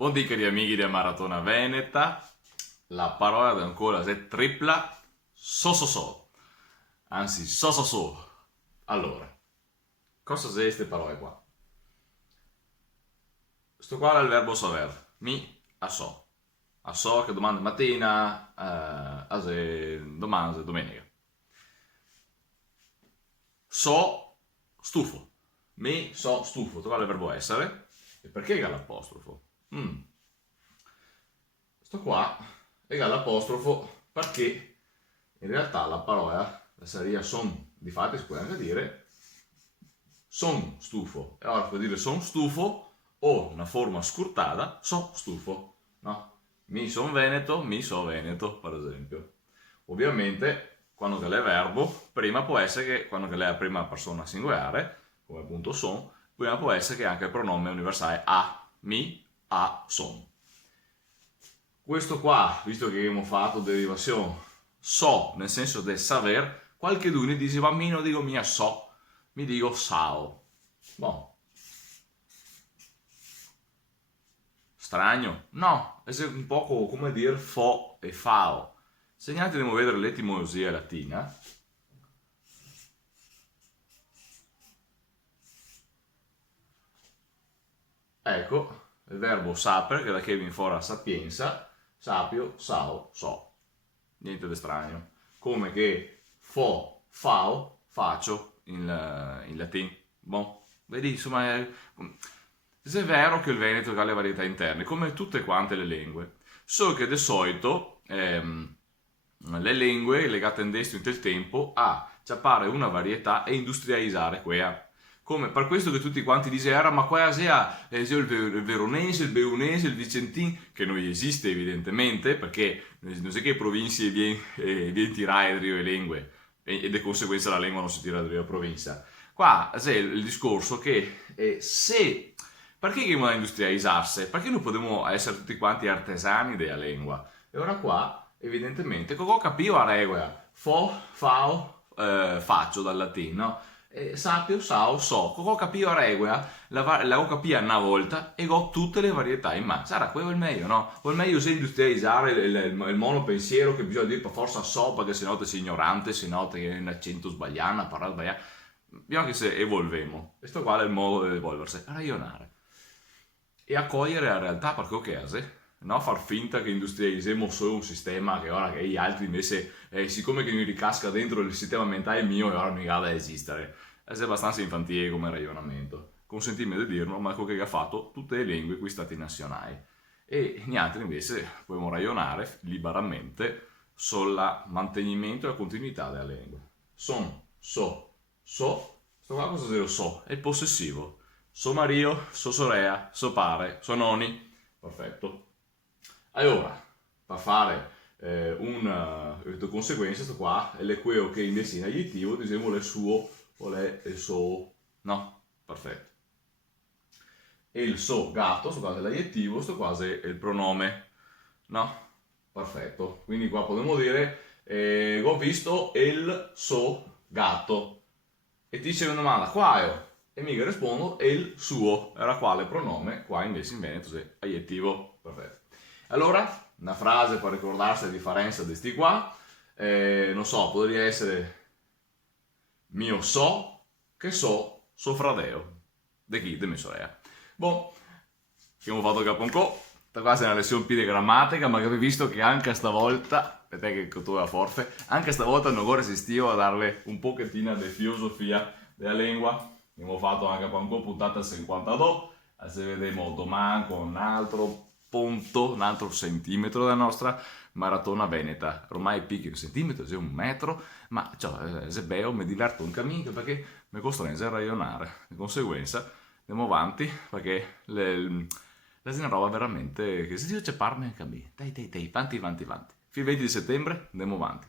Buondì cari amici di Maratona Veneta, la parola è ancora è tripla so. Anzi so. Allora, cosa sono queste parole qua? Sto qua è il verbo saver, mi a so che domani mattina, domani domenica. So stufo, mi so stufo, trovare il verbo essere. E perché è l'apostrofo? Sto qua è l'apostrofo perché in realtà la parola sarebbe son, difatti si può anche dire son stufo. E allora per dire son stufo o una forma scurtata so stufo, no? Mi son veneto, mi so veneto, per esempio. Ovviamente quando che l'è verbo, prima può essere che quando che l'è la prima persona singolare, come appunto son, prima può essere che anche il pronome universale a, mi, a, son. Questo qua, visto che abbiamo fatto derivazione so, nel senso del saver, qualche dune dice ma mi non dico mia so, mi dico sao. Boh. Strano? No, è un po' come dire fo e fao. Segnate dobbiamo vedere l'etimologia latina. Ecco, il verbo sapere, che da che viene fuori la sapienza, sapio, sao, so. Niente di strano. Come che fo, fao, faccio in latino. Bon, vedi, insomma, è vero che il Veneto ha le varietà interne, come tutte quante le lingue. Solo che di solito le lingue legate in destino del tempo a ciappare una varietà e industrializzare quella. Come per questo che tutti quanti dicono, ma qua sia il veronese, il beunese, il vicentin, che non esiste evidentemente, perché non so che province viene tirare le lingue, e di conseguenza la lingua non si tira dalla provincia. Qua c'è il discorso che se, perché dobbiamo industrializzarsi? Perché non possiamo essere tutti quanti artesani della lingua? E ora qua, evidentemente, cosa capivo a regola? Fo, fao, faccio dal latino, sapio, sao, so. Cosa capivo a regola? La capì una volta e ho tutte le varietà in mano. Sarà quello il meglio, no? O il meglio se industrializzare il monopensiero che bisogna dire per forza so, perché sennò sei ignorante, sennò ti hai un accento sbagliato, una parola sbagliata. Abbiamo che se evolvemo. Questo qua è il modo di evolversi, ragionare e accogliere la realtà per quello che è, no? Far finta che industrializziamo solo un sistema che ora che gli altri invece, siccome che mi ricasca dentro il sistema mentale mio e ora mi vada a esistere. È abbastanza infantile come ragionamento. Consentimi di dirlo, ma quello che ha fatto tutte le lingue qui stati nazionali. E gli altri invece possiamo ragionare liberamente sul mantenimento e la continuità della lingua. Son, so, sto qua cosa lo so, è il possessivo. So Mario, so Sorea, so pare, so noni. Perfetto. Allora, per fare di conseguenza, questo qua è quello che invece in aggettivo diciamo le suo o le so. No? Perfetto. E il so gatto, sto qua è l'aggettivo, sto qua è il pronome. No? Perfetto. Quindi qua potremmo dire ho visto il so gatto. E ti dice una domanda, qua e mica rispondo è il suo, era quale pronome, qua invece in Veneto è aggettivo. Perfetto. Allora, una frase per ricordarsi la differenza di sti qua, non so, potrebbe essere mio so, che so fradeo. De chi? De mia sorella. Boh, abbiamo fatto capo un po'. Questa è una lezione più di grammatica, ma avete visto che anche stavolta, vedete che tu la forfe, anche stavolta non ho resistivo a darle un pochettino di filosofia della lingua. Abbiamo fatto anche un po' puntata 52, se vediamo domani con un altro punto, un altro centimetro della nostra maratona veneta. Ormai picchi un centimetro, è un metro, ma cioè, è bello, mi diverto un cammino perché mi costringe a ragionare. Di conseguenza andiamo avanti perché la una roba veramente che si dice parme anche a me. Dai, avanti. Fino al 20 di settembre andiamo avanti.